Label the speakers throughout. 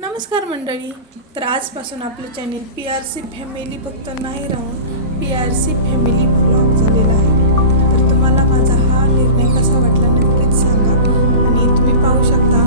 Speaker 1: नमस्कार मंडळी. तर आजपासून आपलं channel P R C family फक्त नाही राहून P R C family blog झालेला आहे. तर तुम्हाला माझा हा निर्णय कसा वाटला नक्कीच सांगा आणि तुम्ही पाहू शकता.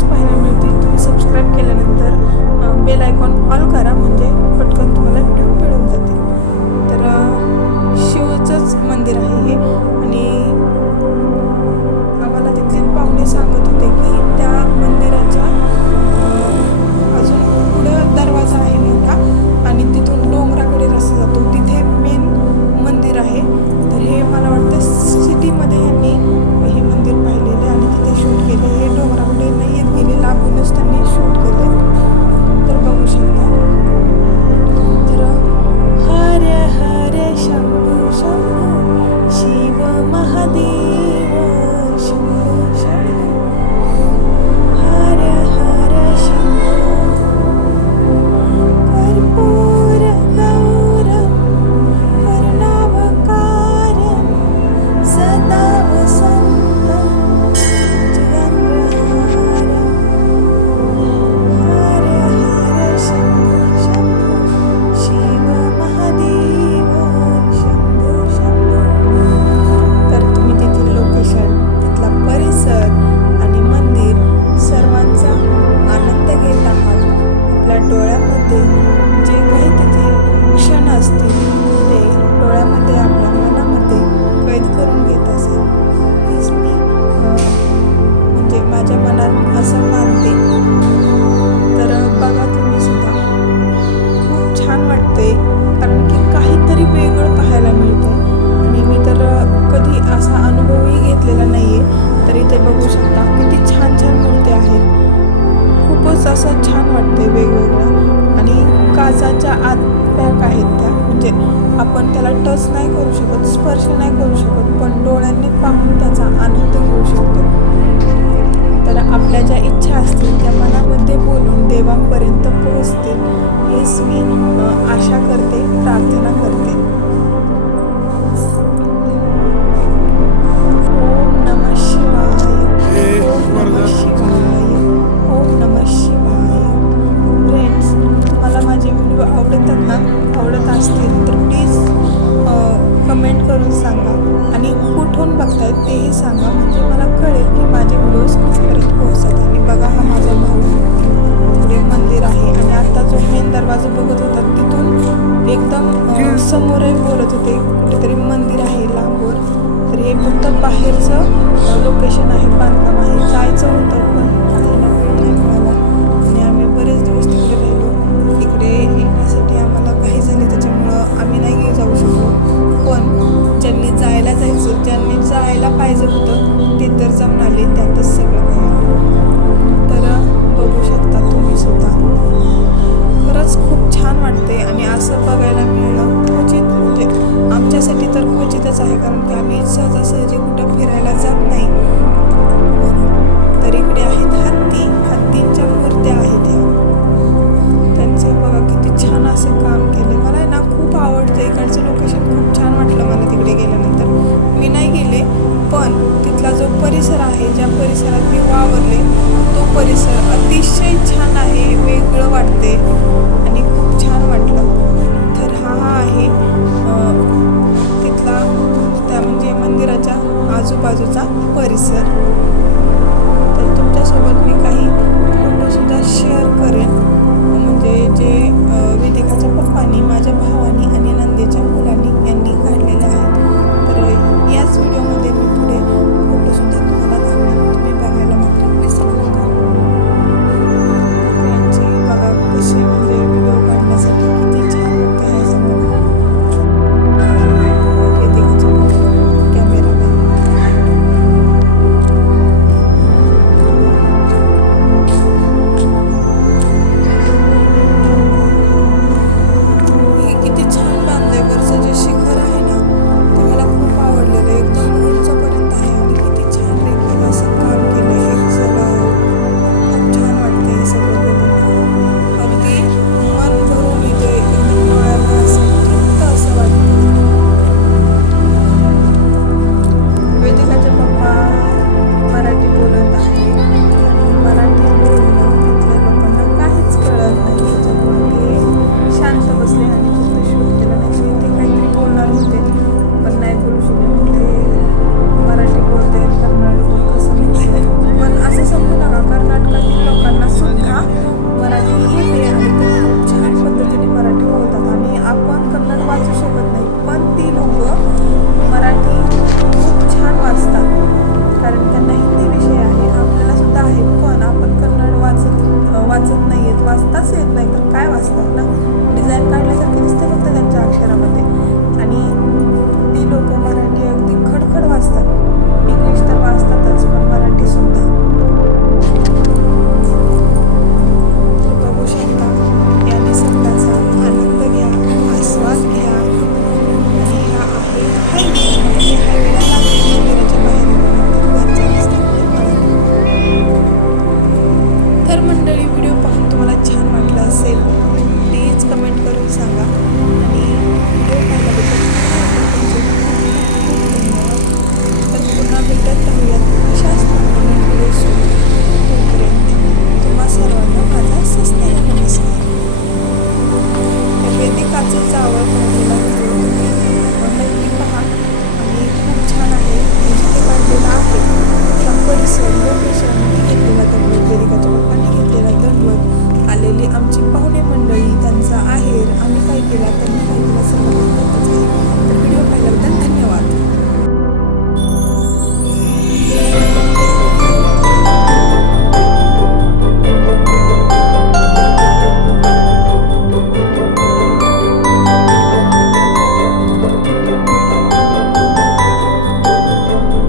Speaker 1: व्हिडिओज पाहायला मिळतील तुम्ही सबस्क्राईब केल्यानंतर बेल आयकॉन ऑल करा म्हणजे पटकन तुम्हाला व्हिडिओ मिळून जातील. तर शिवचंच मंदिर आहे हे. इथे बघू शकता. किती छान छान मूर्ती आहेत खूपच असं छान वाटते वेगवेगळं. आणि काचाच्या आत पॅक आहेत त्या. म्हणजे आपण त्याला टच नाही करू शकत स्पर्श नाही करू शकत पण डोळ्यांनी पाहून त्याचा आनंद घेऊ शकतो. तर जाऊन आले त्यातच सगळं काही तर बघू शकता तुम्ही सुद्धा. खरंच खूप छान वाटते आणि असं बघायला मिळणं क्वचित म्हणजे आमच्यासाठी तर क्वचितच आहे कारण की आम्ही सहजासहजी कुठं फिरायला जात नाही. ज्या परिसरात मी वावरले तो परिसर अतिशय छान आहे वेगळं वाटते आणि खूप छान वाटलं. तर हा हा आहे तिथला त्या म्हणजे मंदिराच्या आजूबाजूचा परिसर. तर तुमच्यासोबत मी काही फोटोसुद्धा शेअर करेन. म्हणजे जे वेदिकाच्या पप्पांनी माझ्या भावानी आणि नंदेच्या मुलांनी यांनी काढलेले आहेत तर याच व्हिडिओमध्ये मी